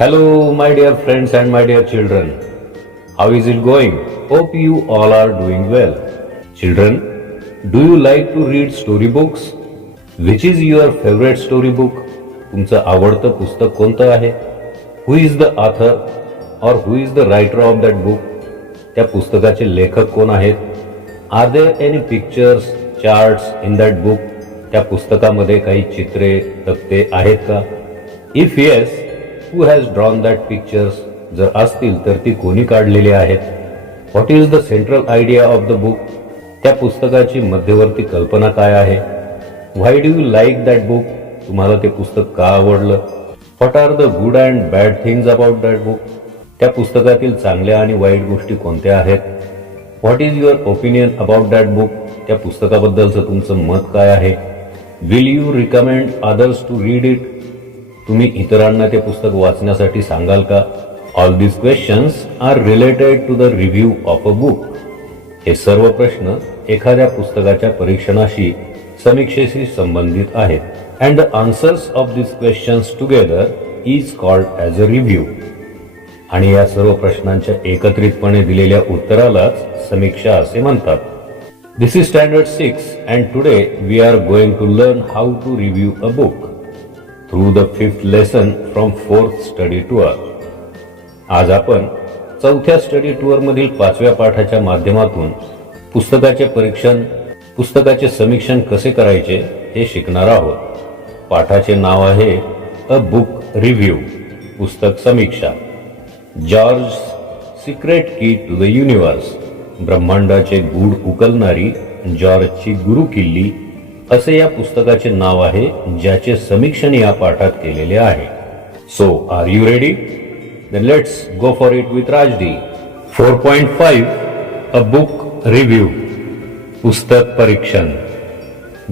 Hello, my dear friends and my dear children. How is it going? Hope you all are doing well. Children, do you like to read storybooks? Which is your favorite storybook? तुमचं आवडतं पुस्तक कोणतं आहे? Who is the author or who is the writer of that book? त्या पुस्तकाचे लेखक कोण आहेत? Are there any pictures, charts in that book? त्या पुस्तकामध्ये काही चित्रे, तक्ते आहेत का? If yes, who has drawn that pictures? जर असतील तर ती कोणी काढलेली आहेत? What is the central idea of the book? त्या पुस्तकाची मध्यवर्ती कल्पना काय आहे? Why do you like that book? तुम्हाला ते पुस्तक का आवडलं? What are the good and bad things about that book? त्या पुस्तकातील चांगल्या आणि वाईट गोष्टी कोणत्या आहेत? What is your opinion about that book? त्या पुस्तकाबद्दलचं तुमचं मत काय आहे? Will you recommend others to read it? तुम्ही इतरांना ते पुस्तक वाचण्यासाठी सांगाल का? All these questions are related to the review of a book. हे सर्व प्रश्न एखाद्या पुस्तकाच्या परीक्षणाशी, समीक्षेशी संबंधित आहेत. And the answers of these questions together is called as a review. आणि या सर्व प्रश्नांच्या एकत्रितपणे दिलेल्या उत्तरालाच समीक्षा असे म्हणतात. This is standard 6 and today we are going to learn how to review a book through the 5th lesson from 4th study tour. आज आपण चौथ्या स्टडी टूर मधील 5व्या पाठाच्या माध्यमातून पुस्तकाचे परीक्षण, पुस्तकाचे समीक्षण कसे करायचे हे शिकणार आहोत. पाठाचे नाव आहे अ बुक रिव्ह्यू, पुस्तक समीक्षा. George secret key to the universe, ब्रह्मांडाचे गूढ उकलणारी जॉर्जची गुरु किल्ली, असे या पुस्तकाचे नाव आहे, ज्याचे समीक्षण या पाठात केलेले आहे. So are you ready? Then let's go for it with Rajdi. 4.5 A book review, पुस्तक परीक्षण.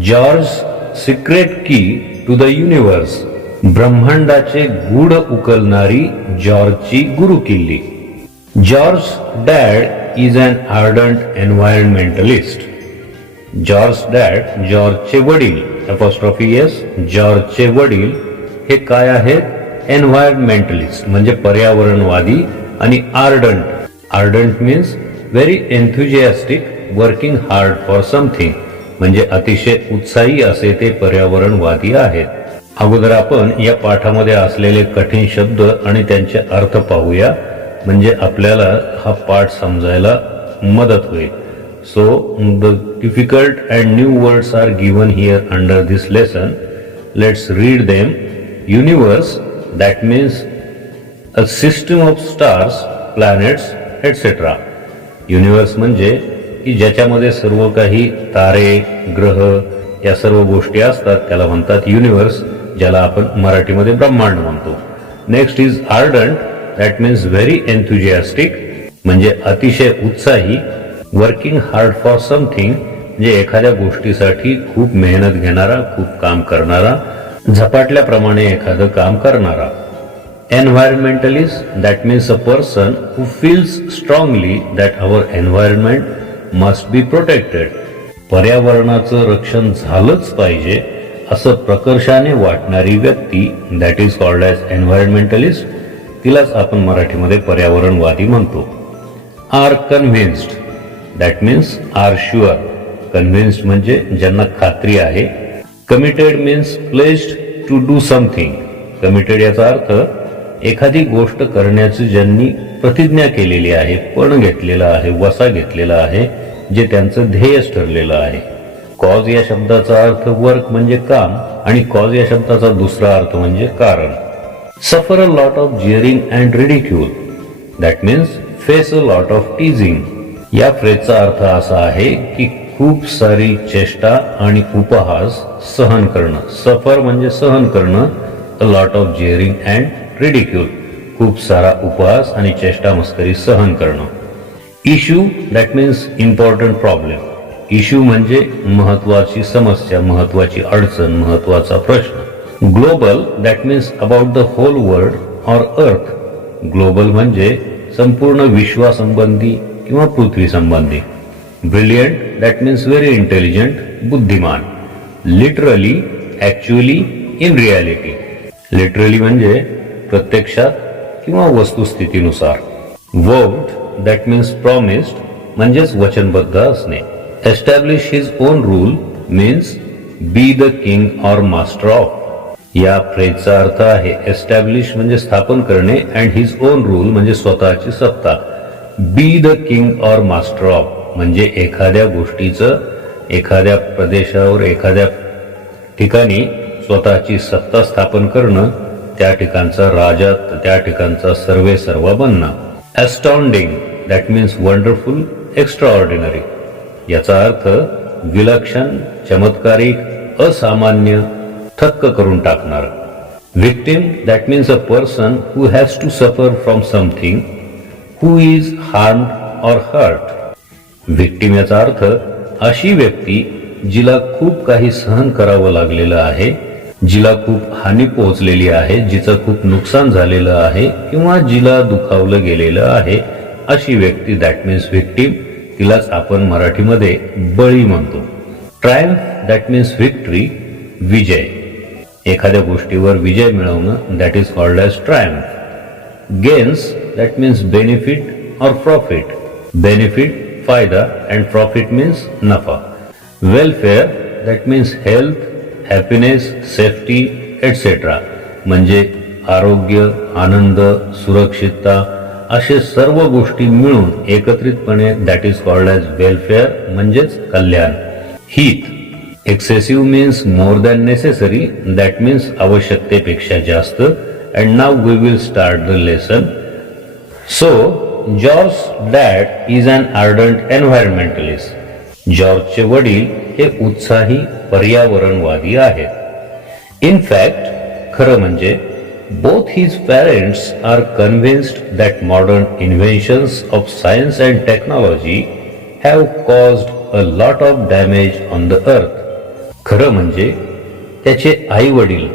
George secret key to the universe, ब्रह्मांडाचे गूढ उकलणारी जॉर्जची गुरु किल्ली. George dad is an ardent environmentalist. George dad, जॉर्जचे वडील, अपॉस्ट्रॉफी एस, जॉर्जचे वडील हे काय आहेत? एन्व्हायरमेंटलिस्ट म्हणजे पर्यावरणवादी. आणि ardent, ardent means very enthusiastic, working hard for something, म्हणजे अतिशय उत्साही असे ते पर्यावरणवादी आहेत. अगोदर आपण या पाठामध्ये असलेले कठीण शब्द आणि त्यांचे अर्थ पाहूया, म्हणजे आपल्याला हा पाठ समजायला मदत होईल. So the difficult and new words are given here under this lesson. Let's read them. Universe, that means a system of stars, planets, etc. Universe म्हणजे की ज्याच्यामध्ये सर्व काही तारे, ग्रह या सर्व गोष्टी असतात, त्याला म्हणतात युनिवर्स, ज्याला आपण मराठीमध्ये ब्रह्मांड म्हणतो. Next is ardent, that means very enthusiastic, म्हणजे अतिशय उत्साही. वर्किंग हार्ड फॉर समथिंग, म्हणजे एखाद्या गोष्टीसाठी खूप मेहनत घेणारा, खूप काम करणारा, झपाटल्याप्रमाणे एखादं काम करणारा. Environmentalist, that means a person who feels strongly that our environment must be protected. पर्यावरणाचं रक्षण झालंच पाहिजे असं प्रकर्षाने वाटणारी व्यक्ती, that is called as environmentalist. तिलाच आपण मराठीमध्ये पर्यावरणवादी म्हणतो. Are convinced, that means are sure. Convinced म्हणजे ज्यांना खात्री आहे. Committed means placed to do something. Committed याचा अर्थ एखादी गोष्ट करण्याची ज्यांनी प्रतिज्ञा केलेली आहे, पण घेतलेला आहे, वसा घेतलेला आहे, जे त्यांचं ध्येयच ठरलेलं आहे. कॉज या शब्दाचा अर्थ वर्क म्हणजे काम, आणि कॉज या शब्दाचा दुसरा अर्थ म्हणजे कारण. Suffer a lot of jeering and ridicule, that means face a lot of teasing. या फ्रेजचा अर्थ असा आहे की खूप सारी चेष्टा आणि उपहास सहन करणं. सफर म्हणजे सहन करणं. A lot of jeering and ridicule, खूप सारा उपहास आणि चेष्टा मस्करी सहन करणं. Issue, that means important problem. Issue म्हणजे महत्वाची समस्या, महत्वाची अडचण, महत्वाचा प्रश्न. Global, that means about the whole world or earth. Global म्हणजे संपूर्ण विश्वासंबंधी किंवा पृथ्वी संबंधी. Brilliant, that means very intelligent, बुद्धिमान. Literally, actually, in reality. Literally म्हणजे प्रत्यक्षात, किंवा वस्तुस्थितीनुसार. वर्ड दॅट मीन्स प्रॉमिस्ड म्हणजेच वचनबद्ध असणे. Establish his on rule means be the king or master of. या फ्रेजचा अर्थ आहे एस्टॅब्लिश म्हणजे स्थापन करणे अँड हिज ओन रूल म्हणजे स्वतःची सत्ता. Be the king or master of म्हणजे एखाद्या गोष्टीचं, एखाद्या प्रदेशावर, एखाद्या ठिकाणी स्वतःची सत्ता स्थापन करणं, त्या ठिकाणचा राजा, त्या ठिकाणचा सर्वे सर्वा बनणं. Astounding that means wonderful, extraordinary. याचा अर्थ विलक्षण, चमत्कारिक, असामान्य, थक्क करून टाकणार. Victim that means a person who has to suffer from something, who is harmed or hurt. Victim याचा अर्थ अशी व्यक्ती जिला खूप काही सहन करावं लागलेलं आहे, जिला खूप हानी पोहोचलेली आहे, जिचं खूप नुकसान झालेलं आहे किंवा जिला दुखावलं गेलेलं आहे, अशी व्यक्ती दॅट मीन्स विक्टिम. तिलाच आपण मराठीमध्ये बळी म्हणतो. ट्रायम्फ दॅट मीन्स व्हिक्टरी, विजय. एखाद्या गोष्टीवर विजय मिळवणं that is called as triumph. Gains that means benefit or profit. Benefit फायदा अँड प्रॉफिट मीन्स नफा. Welfare that means health, happiness, safety etcetera म्हणजे आरोग्य, आनंद, सुरक्षितता असे सर्व गोष्टी मिळून एकत्रितपणे that is called as welfare म्हणजेच कल्याण. Heath excessive means more than necessary, that means आवश्यकतेपेक्षा जास्त. And now we will start the lesson. So George dad is an ardent environmentalist. जॉर्जचे वडील हे उत्साही पर्यावरणवादी आहेत. इन फॅक्ट खरं म्हणजे both his parents are convinced that modern inventions of science and technology have caused a lot of damage on the earth. खरं म्हणजे त्याचे आई वडील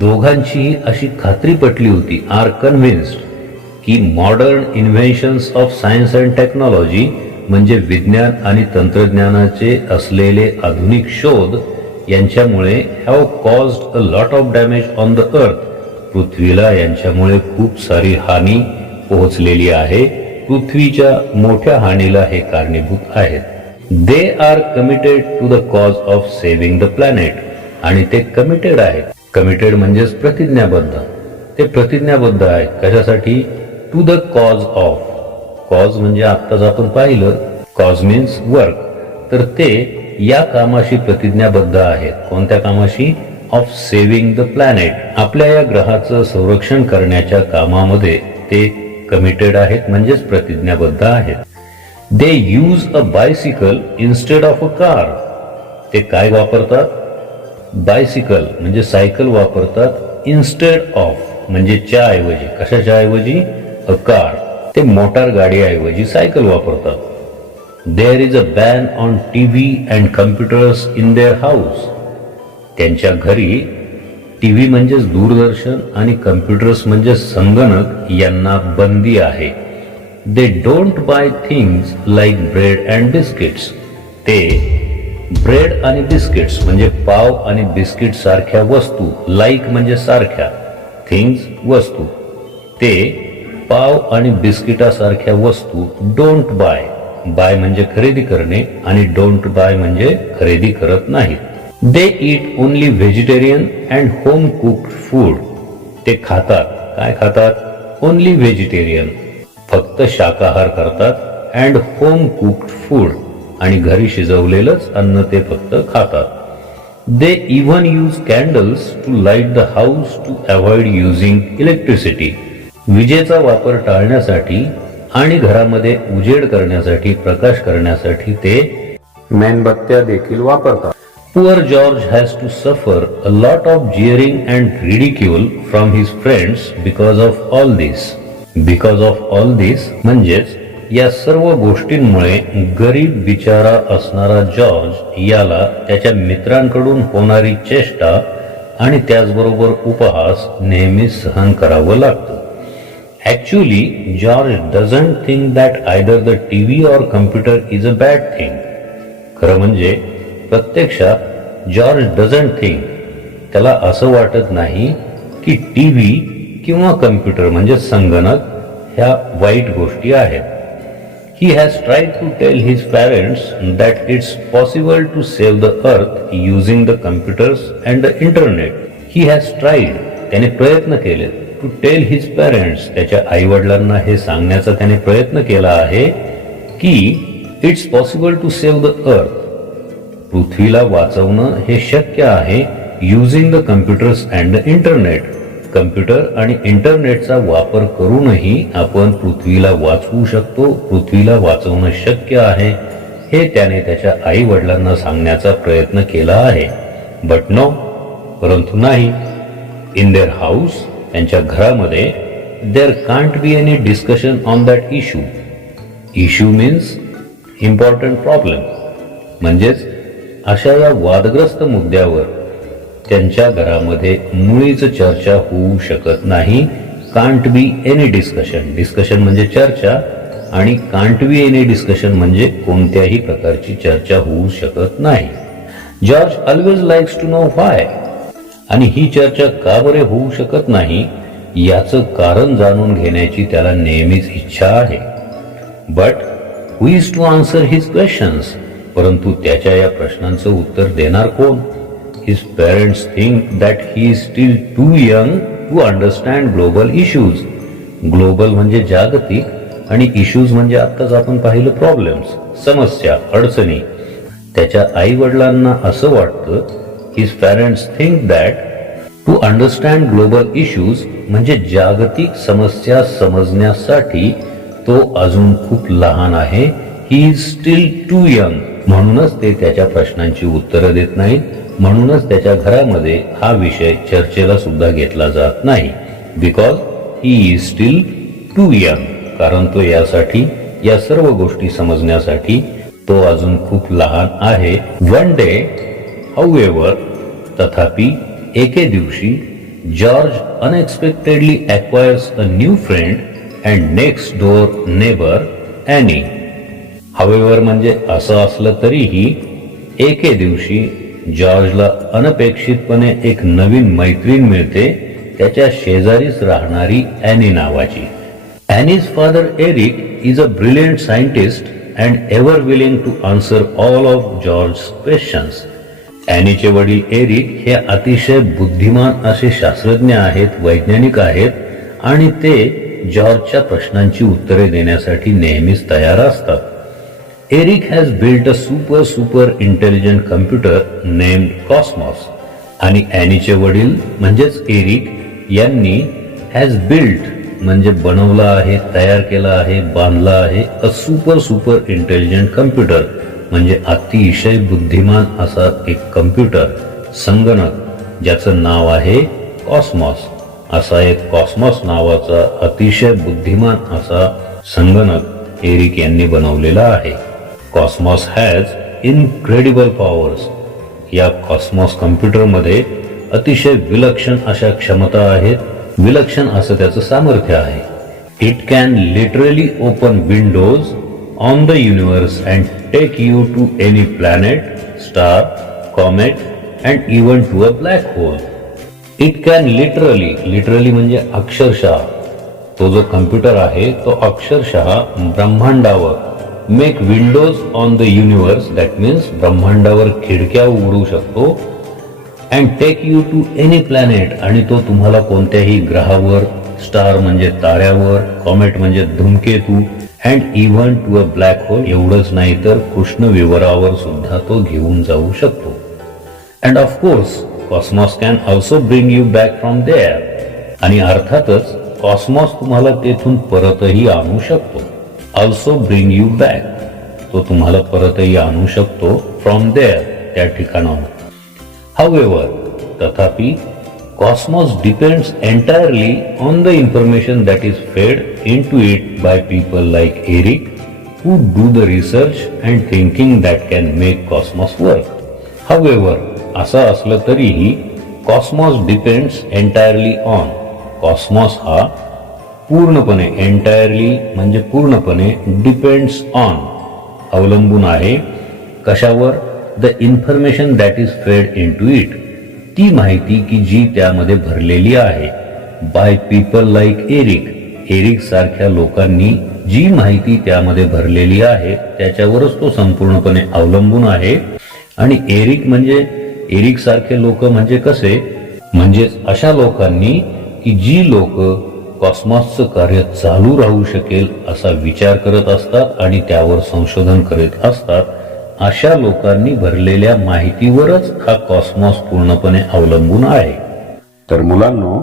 दोघांचीही अशी खात्री पटली होती, आर कन्व्हिन्स्ड, की modern इन्व्हेन्शन्स of science and technology म्हणजे विज्ञान आणि तंत्रज्ञानाचे असलेले आधुनिक शोध यांच्यामुळे have caused a lot of damage on the earth. पृथ्वीला यांच्यामुळे खूप सारी हानी पोहोचलेली आहे. पृथ्वीच्या मोठ्या हानीला हे कारणीभूत आहेत. They are committed to the cause of saving the planet. आणि ते कमिटेड आहेत. कमिटेड म्हणजेच प्रतिज्ञाबद्ध. ते प्रतिज्ञाबद्ध आहेत कशासाठी? To the cause of. Cause म्हणजे आत्ताच आपण पाहिलं, कॉज मीन्स वर्क. तर ते या कामाशी प्रतिज्ञाबद्ध आहेत. कोणत्या कामाशी? Of saving the planet. आपल्या या ग्रहाचं संरक्षण करण्याच्या कामामध्ये ते कमिटेड आहेत म्हणजेच प्रतिज्ञाबद्ध आहेत. They use a bicycle instead of a car. ते काय वापरतात? बायसिकल म्हणजे सायकल वापरतात. इन्स्टेड ऑफ म्हणजे च्या ऐवजी. कशाच्या ऐवजी? अ कार. ते मोटार गाडी ऐवजी सायकल वापरतात. There is a ban on TV and computers in their house. त्यांच्या घरी टीव्ही म्हणजेच दूरदर्शन आणि कम्प्युटर्स म्हणजे संगणक यांना बंदी आहे. They don't buy things like bread and biscuits. ते ब्रेड आणि बिस्किट्स म्हणजे पाव आणि बिस्किट सारख्या वस्तू, लाईक म्हणजे सारख्या, थिंग्स वस्तू, ते पाव आणि बिस्किटासारख्या वस्तू डोंट बाय. बाय म्हणजे खरेदी करणे आणि डोंट बाय म्हणजे खरेदी करत नाहीत. They eat only vegetarian and home cooked food. ते खातात, काय खातात? ओनली व्हेजिटेरियन, फक्त शाकाहार करतात. अँड होम कुक्ड फूड आणि घरी शिजवलेलंच अन्न ते फक्त खातात. They even use candles to light the house to avoid using electricity. विजेचा वापर टाळण्यासाठी आणि घरामध्ये उजेड करण्यासाठी, प्रकाश करण्यासाठी ते मेणबत्त्या देखील वापरतात. Poor George has to suffer a lot of jeering and ridicule from his friends because of all this. Because of all this म्हणजेच या सर्व गोष्टींमुळे गरीब बिचारा असणारा जॉर्ज याला त्याच्या मित्रांकडून होणारी चेष्टा आणि त्याचबरोबर उपहास नेहमी सहन करावं लागतं. Actually, George doesn't think that either the TV or computer is a bad thing. खरं म्हणजे प्रत्यक्षात जॉर्ज डझंट थिंक, त्याला असं वाटत नाही की टीव्ही किंवा कम्प्युटर म्हणजे संगणक ह्या वाईट गोष्टी आहेत. He has tried to tell his parents that it's possible to save the earth using the computers and the internet. He has tried, त्याने प्रयत्न केले, to tell his parents, त्याच्या आई वडिलांना हे सांगण्याचा त्याने प्रयत्न केला आहे की it's possible to save the earth, पृथ्वीला वाचवणं हे शक्य आहे using the computers and the internet. Computer आणि इंटरनेटचा वापर करूनही आपण पृथ्वीला वाचवू शकतो, पृथ्वीला वाचवणं शक्य आहे हे त्याने त्याच्या आई वडिलांना सांगण्याचा प्रयत्न केला आहे. बट नो, परंतु नाही. इन देअर हाऊस, त्यांच्या घरामध्ये, there can't be any discussion on that issue. Issue means important problem. म्हणजेच अशा या वादग्रस्त मुद्द्यावर त्यांच्या घरामध्ये मुळीच चर्चा होऊ शकत नाही. Can't be any discussion. Discussion म्हणजे चर्चा आणि कांट बी एनी डिस्कशन म्हणजे कोणत्याही प्रकारची चर्चा होऊ शकत नाही. George always likes to know why. आणि ही चर्चा का बरे होऊ शकत नाही याचं कारण जाणून घेण्याची त्याला नेहमीच इच्छा आहे. But who is to answer his questions. परंतु त्याच्या या प्रश्नांचं उत्तर देणार कोण? His parents think that he is still too young to understand global issues. Global म्हणजे जागतिक आणि इश्यूज म्हणजे आत्ताच आपण पाहिलं प्रॉब्लेम्स, समस्या, अडचणी. त्याच्या आई वडिलांना असं वाटतं, his parents think that to understand global issues म्हणजे जागतिक समस्या समजण्यासाठी तो अजून खूप लहान आहे. He is still too young. म्हणूनच ते त्याच्या प्रश्नांची उत्तरं देत नाहीत. म्हणूनच त्याच्या घरामध्ये हा विषय चर्चेला सुद्धा घेतला जात नाही. Because he is still too young. कारण तो यासाठी, या सर्व गोष्टी समजण्यासाठी तो अजून खूप लहान आहे. वन डे, हाऊएव्हर, तथापि एके दिवशी, George unexpectedly acquires a new friend and next door neighbour Annie. However म्हणजे असं असलं तरीही एके दिवशी जॉर्जला अनपेक्षितपणे एक नवीन मैत्रीण मिळते, त्याच्या शेजारीच राहणारी ॲनी नावाची. Annie's father Eric is a brilliant scientist and ever willing to answer all of George questions. ॲनीचे वडील एरिक हे अतिशय बुद्धिमान असे शास्त्रज्ञ आहेत, वैज्ञानिक आहेत आणि ते जॉर्जच्या प्रश्नांची उत्तरे देण्यासाठी नेहमीच तयार असतात. Eric has built a super intelligent computer named Cosmos. आणि ॲनीचे वडील म्हणजेच एरिक यांनी has built म्हणजे बनवला आहे, तयार केला आहे, बांधला आहे a super intelligent computer म्हणजे अतिशय बुद्धिमान असा एक कम्प्युटर, संगणक ज्याचं नाव आहे कॉस्मॉस. असा एक कॉस्मॉस नावाचा अतिशय बुद्धिमान असा संगणक एरिक यांनी बनवलेला आहे. Cosmos has incredible powers. या कॉस्मॉस कम्प्युटरमध्ये अतिशय विलक्षण अशा क्षमता आहेत, विलक्षण असं त्याचं सामर्थ्य आहे. It can literally open windows on the universe and take you to any planet, star, comet and even to a black hole. It can literally म्हणजे अक्षरशः, तो जो कम्प्युटर आहे तो अक्षरशः ब्रह्मांडावर, make windows on the universe, that means ब्रह्मांडावर खिडक्या उघडू शकतो. And take you to any planet, आणि तो तुम्हाला कोणत्याही ग्रहावर, स्टार म्हणजे ताऱ्यावर, कॉमेट म्हणजे धूमकेतू, and even to a black hole. एवढंच नाही तर कृष्ण विवरावर सुद्धा तो घेऊन जाऊ शकतो. And of course cosmos can also bring you back from there. आणि अर्थातच कॉस्मॉस तुम्हाला तेथून परतही आणू शकतो. ऑल्सो ब्रिंग यू बॅक, तो तुम्हाला परतही आणू शकतो फ्रॉम देअर, त्या ठिकाणाहून. हाऊएव्हर, तथापि cosmos depends entirely on the information that is fed into it by people like Eric who do the research and thinking that can make cosmos work. However, असं असलं तरीही cosmos depends entirely on. Cosmos हा पूर्णपणे, entirely म्हणजे पूर्णपणे, depends on अवलंबून आहे. कशावर? The information that is fed into it, ती माहिती की जी त्यामध्ये भरलेली आहे. बाय पीपल लाईक एरिक सारख्या लोकांनी जी माहिती त्यामध्ये भरलेली आहे त्याच्यावरच तो संपूर्णपणे अवलंबून आहे. आणि एरिक सारखे लोक म्हणजे कसे, म्हणजेच अशा लोकांनी की जी लोक कॉस्मॉसचं कार्य चालू राहू शकेल असा विचार करत असतात आणि त्यावर संशोधन करत असतात. अशा लोकांनी भरलेल्या माहितीवरच हा कॉस्मॉस पूर्णपणे अवलंबून आहे. तर मुलांनो,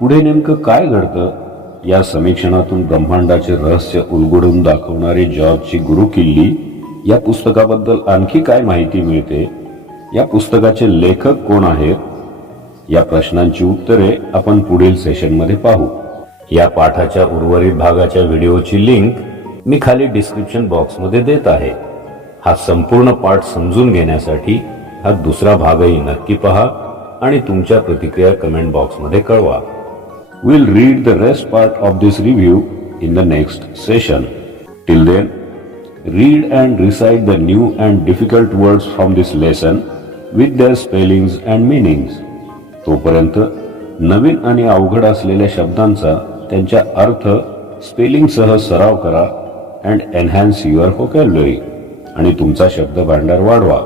पुढे नेमकं काय घडतं या समीक्षणातून ब्रह्मांडाचे रहस्य उलगडून दाखवणारी जॉर्जची गुरुकिल्ली या पुस्तकाबद्दल आणखी काय माहिती मिळते, या पुस्तकाचे लेखक कोण आहेत, या प्रश्नांची उत्तरे आपण पुढील सेशनमध्ये पाहू. या पाठाच्या उर्वरित भागाच्या व्हिडिओची लिंक मी खाली डिस्क्रिप्शन बॉक्समध्ये देत आहे. हा संपूर्ण पाठ समजून घेण्यासाठी हा दुसरा भागही नक्की पहा आणि तुमच्या प्रतिक्रिया कमेंट बॉक्समध्ये कळवा. We'll read the rest part of this review in the next session. Till then, read and recite the new and difficult words from this lesson with their spellings and meanings. तोपर्यंत नवीन आणि अवघड असलेल्या शब्दांचा त्यांच्या अर्थ स्पेलिंगसह सराव करा and enhance your vocabulary आणि तुमचा शब्द भांडार वाढवा.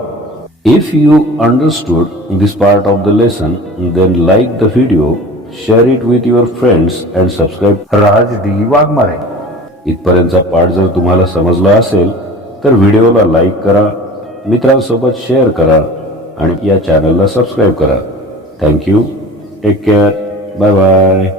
If you understood this part of the lesson, then like the video, share it with your friends and subscribe. Raj D Waghmare. इथपर्यंतचा पाठ जर तुम्हाला समजला असेल तर व्हिडिओला लाईक करा, मित्रांसोबत शेअर करा आणि या चॅनलला सबस्क्राईब करा. Thank you. Take care. Bye bye.